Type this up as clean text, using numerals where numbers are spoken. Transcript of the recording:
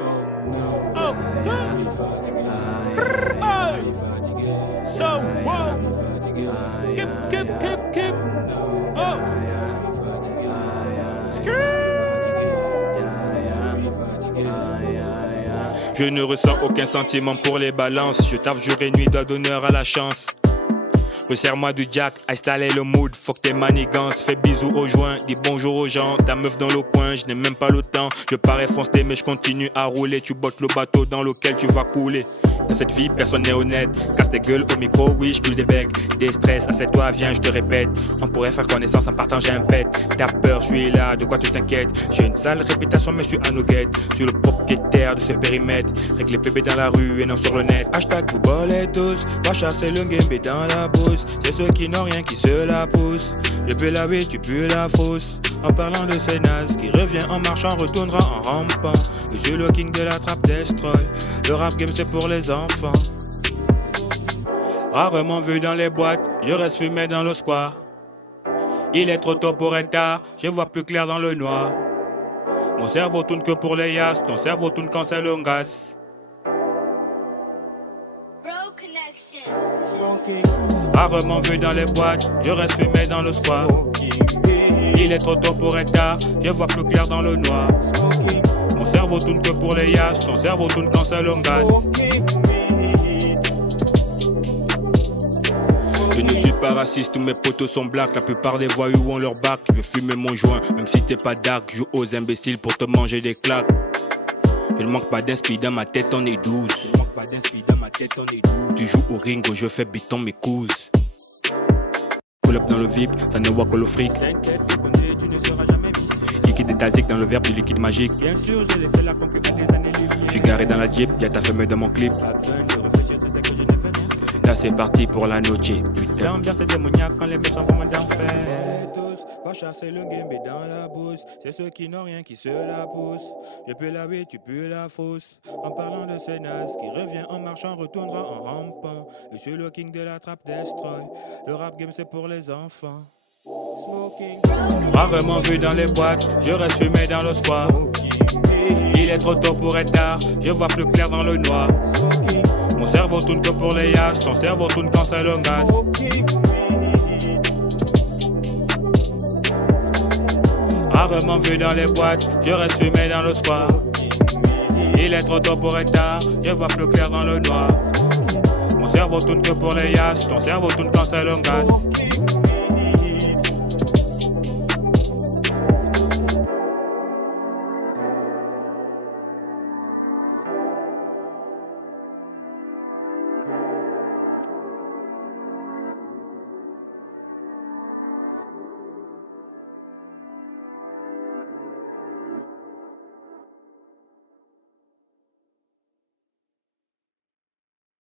Oh, God. So, wow. Kip. Oh. Je ne ressens aucun sentiment pour les balances. Je taffe jour et nuit, doigt d'honneur à la chance. Resserre-moi du jack, installer le mood, fuck tes manigances. Fais bisous aux joints, dis bonjour aux gens. Ta meuf dans le coin, je n'ai même pas le temps. Je parais foncé mais je continue à rouler. Tu bottes le bateau dans lequel tu vas couler. Dans cette vie, personne n'est honnête. Casse tes gueules au micro, oui, je des becs. Des stress, assieds-toi, viens, je te répète. On pourrait faire connaissance en partageant un pet. T'as peur, je suis là, de quoi tu t'inquiètes. J'ai une sale réputation, mais je suis à nos guettes. Sur le propriétaire de ce périmètre. Règle les bébés dans la rue et non sur le net. Hashtag vous bolez tous. Va chasser le game dans la bouse. C'est ceux qui n'ont rien qui se la poussent. Je peux la vie, tu peux la fausse. En parlant de ces nazes qui revient en marchant, retournera en rampant. Je suis le king de la trappe destroy. Le rap game c'est pour les enfants. Rarement vu dans les boîtes, je reste fumé dans le square. Il est trop tôt pour être tard, je vois plus clair dans le noir. Mon cerveau tourne que pour les yas, ton cerveau tourne quand c'est le gas. Rarement vu dans les boîtes, je reste fumé dans le square. Il est trop tôt pour être tard, je vois plus clair dans le noir. Mon cerveau tourne que pour les yas, ton cerveau tourne quand c'est le gas. Je ne suis pas raciste, tous mes potos sont blacks. La plupart des voyous ont leur bac. Je fume mon joint, même si t'es pas dark. Joue aux imbéciles pour te manger des claques. Je ne manque pas d'inspi, dans ma tête on est 12. Tu joues au ring, je fais biton mes couses. Pull up dans le VIP, ça ne voit que le fric. Tu ne seras jamais vicié. Liquide d'Azik dans le verbe du liquide magique. Bien sûr, j'ai laissé la concu à des années-lumière. Tu garé dans la Jeep, y'a ta femme dans mon clip. Pas besoin de réfléchir, c'est ça que je n'ai fait rien. Là c'est parti pour la noche, putain. L'ambiance est démoniaque quand les mecs sont vraiment d'enfer. Va chasser le game dans la bourse. C'est ceux qui n'ont rien qui se la poussent. Je peux la vie, tu peux la fausse. En parlant de ces nazes qui revient en marchant, retournera en rampant. Je suis le king de la trappe destroy. Le rap game c'est pour les enfants. Rarement vu dans les boîtes, je reste fumé dans le square. Il est trop tôt pour être tard, je vois plus clair dans le noir. Mon cerveau tourne que pour les yas, ton cerveau tourne quand c'est le gas. Rarement vu dans les boîtes, je reste fumé dans le square. Il est trop tôt pour être tard, je vois plus clair dans le noir. Mon cerveau tourne que pour les yas, ton cerveau tourne quand c'est le gas.